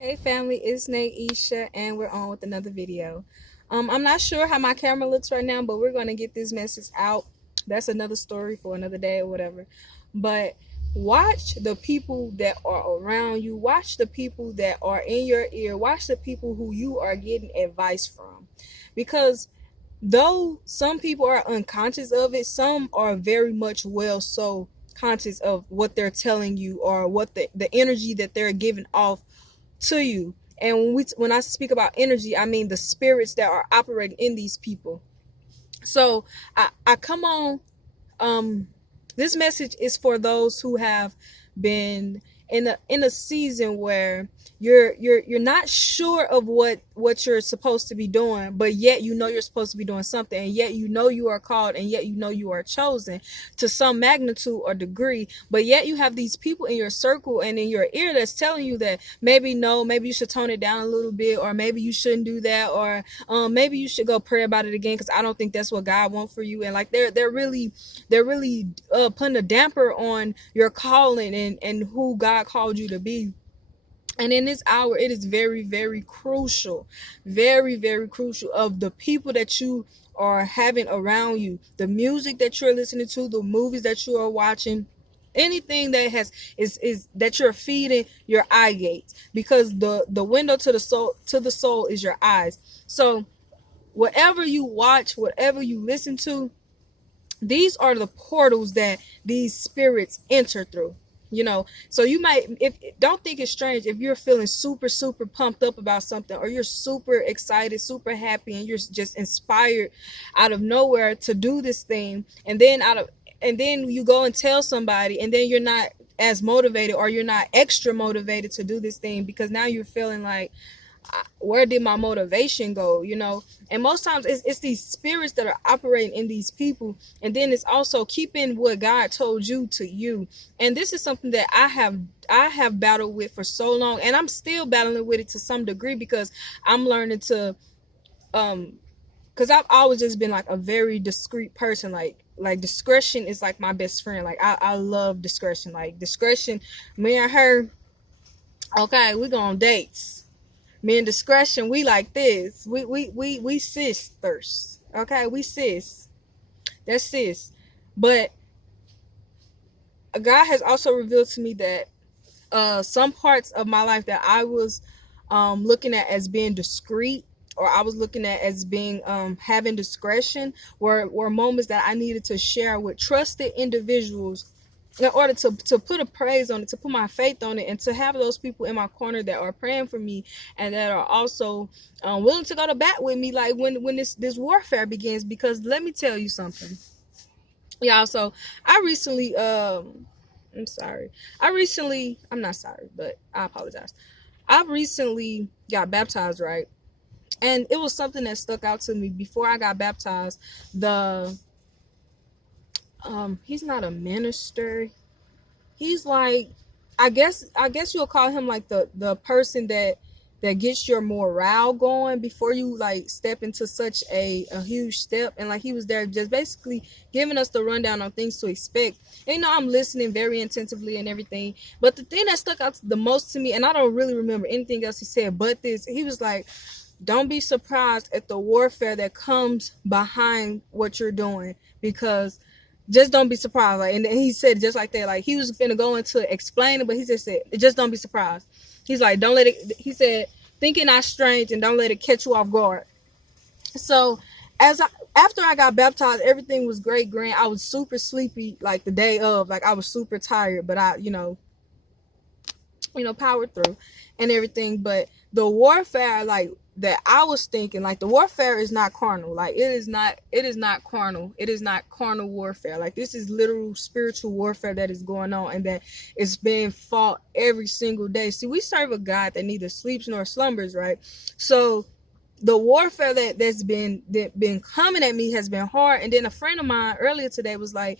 Hey family, it's Naisha and we're on with another video. I'm not sure how my camera looks right now, but we're going to get this message out. That's another story for another day or whatever. But watch the people that are around you. Watch the people that are in your ear. Watch the people who you are getting advice from. Because though some people are unconscious of it, some are very much well so conscious of what they're telling you or what the energy that they're giving off to you. And when I speak about energy, I mean the spirits that are operating in these people. So I come on. This message is for those who have been in a season where you're not sure of what you're supposed to be doing, but yet you know you're supposed to be doing something, and yet you know you are called, and yet you know you are chosen to some magnitude or degree, but yet you have these people in your circle and in your ear that's telling you that maybe no, maybe you should tone it down a little bit, or maybe you shouldn't do that, or maybe you should go pray about it again because I don't think that's what God wants for you. And like they're really putting a damper on your calling and who God called you to be. And in this hour, it is very, very crucial, very, very crucial of the people that you are having around you, the music that you're listening to, the movies that you are watching, anything that is that you're feeding your eye gates, because the window to the soul is your eyes. So whatever you watch, whatever you listen to, these are the portals that these spirits enter through. So you might, if don't think it's strange if you're feeling super super pumped up about something, or you're super excited, super happy, and you're just inspired out of nowhere to do this thing, and then you go and tell somebody, and then you're not as motivated, or you're not extra motivated to do this thing, because now you're feeling like, where did my motivation go? And most times it's these spirits that are operating in these people, and then it's also keeping what God told you to you. And this is something that I have battled with for so long, and I'm still battling with it to some degree, because I'm learning to because I've always just been like a very discreet person. Like discretion is like my best friend. Like I love discretion. Like discretion, me and her, okay, we go on dates. Me and discretion, we like this. We sisters. Okay, we sis. That's sis. But God has also revealed to me that some parts of my life that I was looking at as being discreet, or I was looking at as being having discretion, were moments that I needed to share with trusted individuals in order to put a praise on it, to put my faith on it, and to have those people in my corner that are praying for me, and that are also willing to go to bat with me, like when this warfare begins. Because let me tell you something, y'all. So I recently I'm not sorry, but I apologize. I recently got baptized, right? And it was something that stuck out to me before I got baptized. The He's not a minister. He's like, I guess you'll call him like the person that gets your morale going before you like step into such a huge step. And like he was there just basically giving us the rundown on things to expect. And I'm listening very intensively and everything. But the thing that stuck out the most to me, and I don't really remember anything else he said but this, he was like, don't be surprised at the warfare that comes behind what you're doing, because just don't be surprised. Like, and he said it just like that. Like he was gonna go into explaining, but he just said, just don't be surprised. He's like, don't let it. He said, think it not strange, and don't let it catch you off guard. So, after I got baptized, everything was great, grand. I was super sleepy, like the day of. Like I was super tired, but I, powered through and everything. But the warfare, like that I was thinking, like the warfare is not carnal. Like it is not carnal. It is not carnal warfare. Like this is literal spiritual warfare that is going on, and that is being fought every single day. See, we serve a God that neither sleeps nor slumbers, right? So the warfare that's been coming at me has been hard. And then a friend of mine earlier today was like,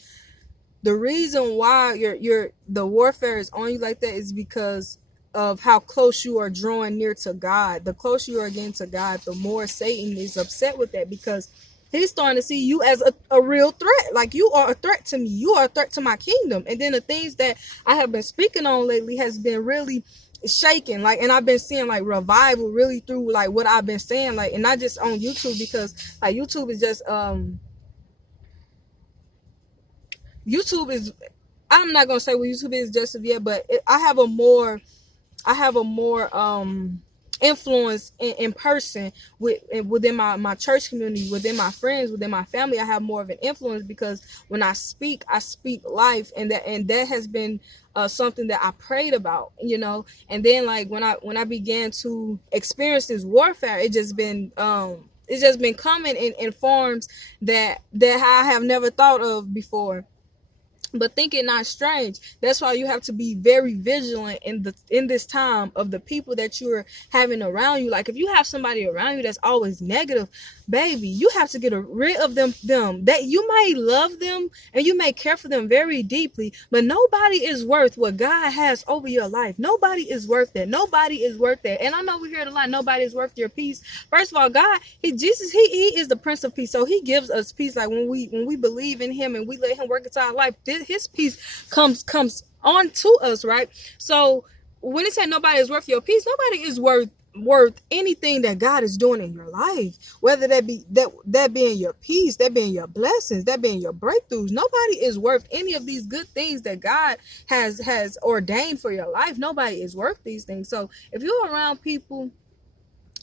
the reason why the warfare is on you like that is because of how close you are drawing near to God. The closer you are getting to God, the more Satan is upset with that, because he's starting to see you as a real threat. Like, you are a threat to me. You are a threat to my kingdom. And then the things that I have been speaking on lately has been really shaking, like, and I've been seeing like revival really through like what I've been saying, like, and not just on YouTube, because like YouTube is just YouTube is, I'm not gonna say what YouTube is just of yet, but I have a more influence in person within my church community, within my friends, within my family. I have more of an influence because when I speak life, and that has been something that I prayed about, and then like when I began to experience this warfare, it's just been coming in forms that I have never thought of before. But think it not strange. That's why you have to be very vigilant in this time of the people that you're having around you. Like if you have somebody around you that's always negative, baby, you have to get rid of them. That you may love them and you may care for them very deeply, but nobody is worth what God has over your life. Nobody is worth that. Nobody is worth that. And I know we hear it a lot. Nobody is worth your peace. First of all, God, Jesus, he is the Prince of Peace. So he gives us peace. Like when we believe in him and we let him work into our life, his peace comes on to us, right? So when it said nobody is worth your peace, nobody is worth anything that God is doing in your life, whether that be that being your peace, that being your blessings, that being your breakthroughs. Nobody is worth any of these good things that God has ordained for your life. Nobody is worth these things. So if you're around people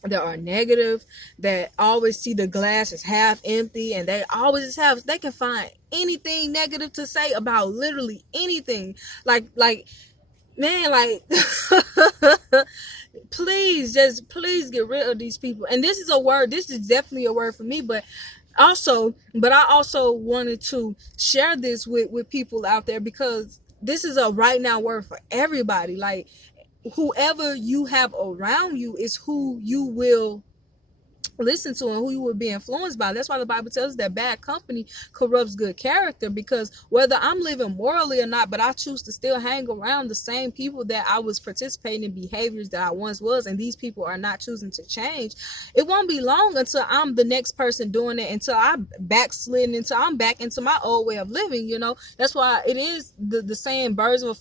that are negative, that always see the glass as half empty, and they can find anything negative to say about literally anything, like man, like please get rid of these people. And this is definitely a word for me, but I also wanted to share this with people out there, because this is a right now word for everybody. Like whoever you have around you is who you will listen to and who you will be influenced by. That's why the Bible tells us that bad company corrupts good character, because whether I'm living morally or not, but I choose to still hang around the same people that I was participating in behaviors that I once was, and these people are not choosing to change, it won't be long until I'm the next person doing it, until I backslid, until I'm back into my old way of living. That's why it is the saying, birds of a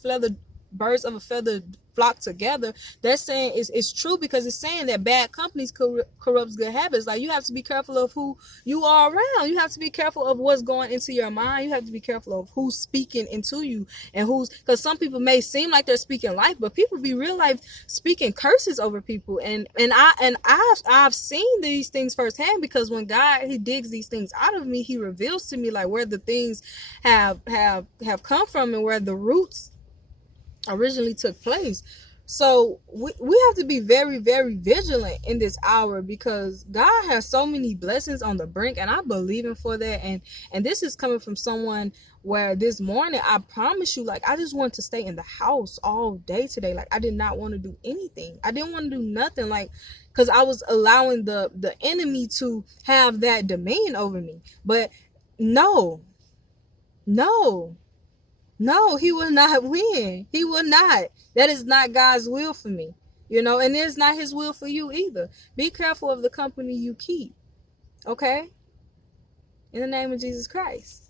feather flock together. That saying is true, because it's saying that bad companies corrupts good habits. Like you have to be careful of who you are around. You have to be careful of what's going into your mind. You have to be careful of who's speaking into you, and because some people may seem like they're speaking life, but people be real life speaking curses over people. And I've seen these things firsthand, because when God, he digs these things out of me, he reveals to me like where the things have come from and where the roots originally took place. So we have to be very, very vigilant in this hour, because God has so many blessings on the brink, and I believe him for that. And this is coming from someone where this morning, I promise you, like I just wanted to stay in the house all day today. Like I did not want to do anything. I didn't want to do nothing, like because I was allowing the enemy to have that dominion over me. But no, he will not win. He will not. That is not God's will for me. And it's not his will for you either. Be careful of the company you keep. Okay? In the name of Jesus Christ.